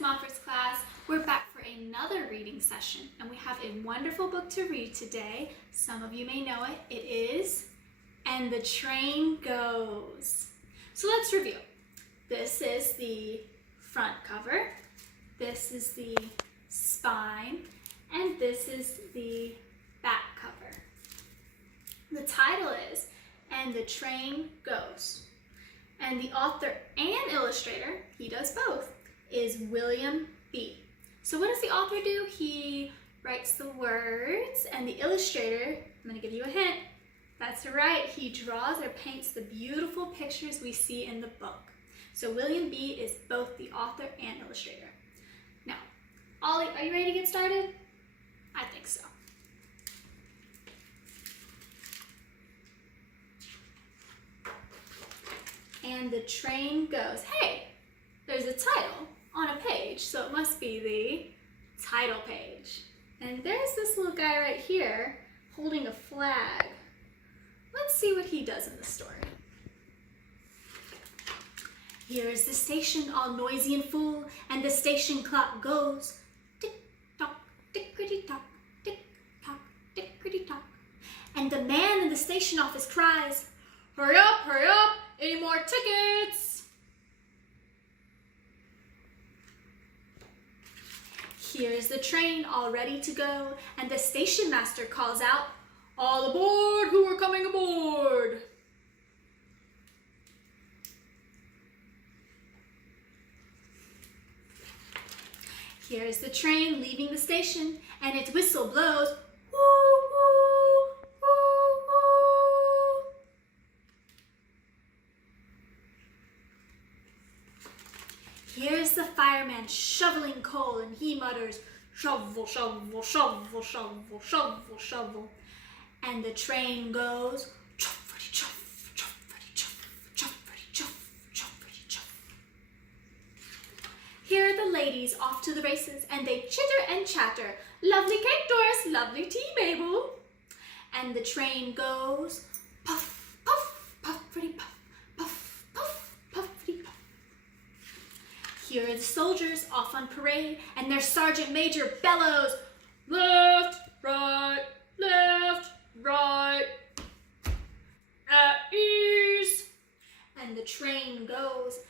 Moppert's class. We're back for another reading session, and we have a wonderful book to read today. Some of you may know it. It is And the Train Goes. So let's review. This is the front cover, this is the spine, and this is the back cover. The title is And the Train Goes. And the author and illustrator, he does both, is William B. So what does the author do? He writes the words, and the illustrator, I'm going to give you a hint. That's right, he draws or paints the beautiful pictures we see in the book. So William B. is both the author and illustrator. Now, Ollie, are you ready to get started? I think so. And the train goes. Hey, there's a title on a page, so it must be the title page. And there's this little guy right here holding a flag. Let's see what he does in the story. Here is the station all noisy and full, and the station clock goes tick-tock, tickety-tock, tick-tock, tickety-tock. And the man in the station office cries, hurry up, any more tickets? Here's the train all ready to go, and the station master calls out, all aboard who are coming aboard. Here's the train leaving the station, and its whistle blows, woo, woo, woo, woo. Here's the fireman shoveling coal, and he mutters, shovel, shovel, shovel, shovel, shovel, shovel. And the train goes, chuffity chuff, chuffity chuff, chuffity chuff, chuffity chuff. Here are the ladies off to the races, and they chitter and chatter, lovely cake, Doris, lovely tea, Mabel. And the train goes, puff, puff, puffity puff, puff, puff, puffity puff. Here are the soldiers off on parade, and their sergeant major bellows, left, right, at ease. And the train goes,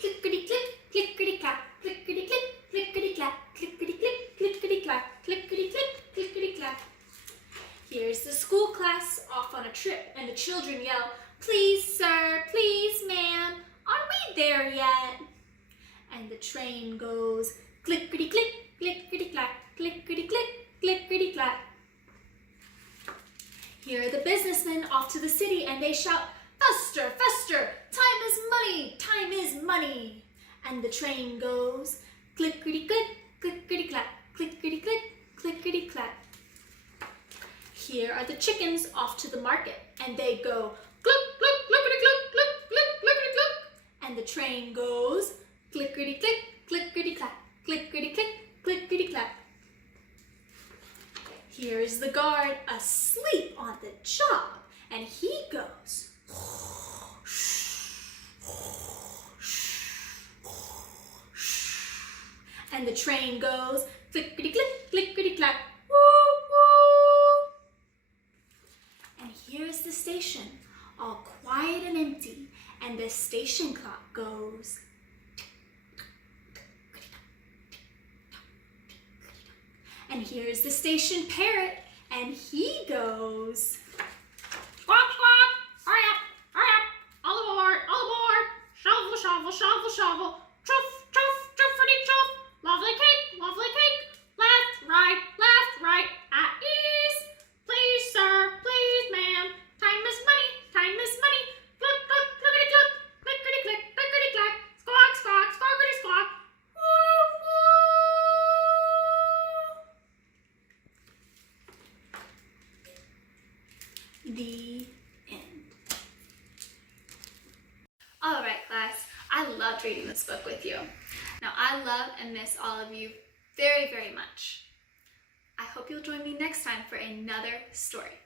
clickety-click, clickety-clack, clickety-click, clickety-clack, clickety-click, clickety-clack, clickety-click, clickety-clack. Here's the school class off on a trip, and the children yell, please, sir, please, ma'am, are we there yet? And the train goes, clickety-click, clickety-clack, clickety-click, clickety-clack. Here are the businessmen off to the city, and they shout, faster, faster, time is money, time is money. And the train goes, clickety-click, clickety-clack, clickety-click, clickety-clack. Here are the chickens off to the market, and they go, cluck, cluck, clickety-cluck, cluck, cluck, clickety-cluck. And the train goes, clickety-click, clickety-clack, clickety-click, clickety-clack. Here is the guard asleep on the job, and he goes, and the train goes, clickety-click, clickety-clack, woo, woo. And here's the station, all quiet and empty, and the station clock goes, and here's the station parrot, and he goes, squawk, squawk, hurry up, all aboard, shovel, shovel, shovel, shovel, chuff, chuff, chuffity chuff, lovely cake, left, right, at ease, please, sir, please, ma'am, time is money, cluck, cluck, clickety, cluck, clickety, click, clickety, clack, squawk, squawk, squawkity, squawk, woo, woo. The end. All right, class, I loved reading this book with you. Now, I love and miss all of you very, very much. I hope you'll join me next time for another story.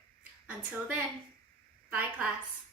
Until then, bye, class.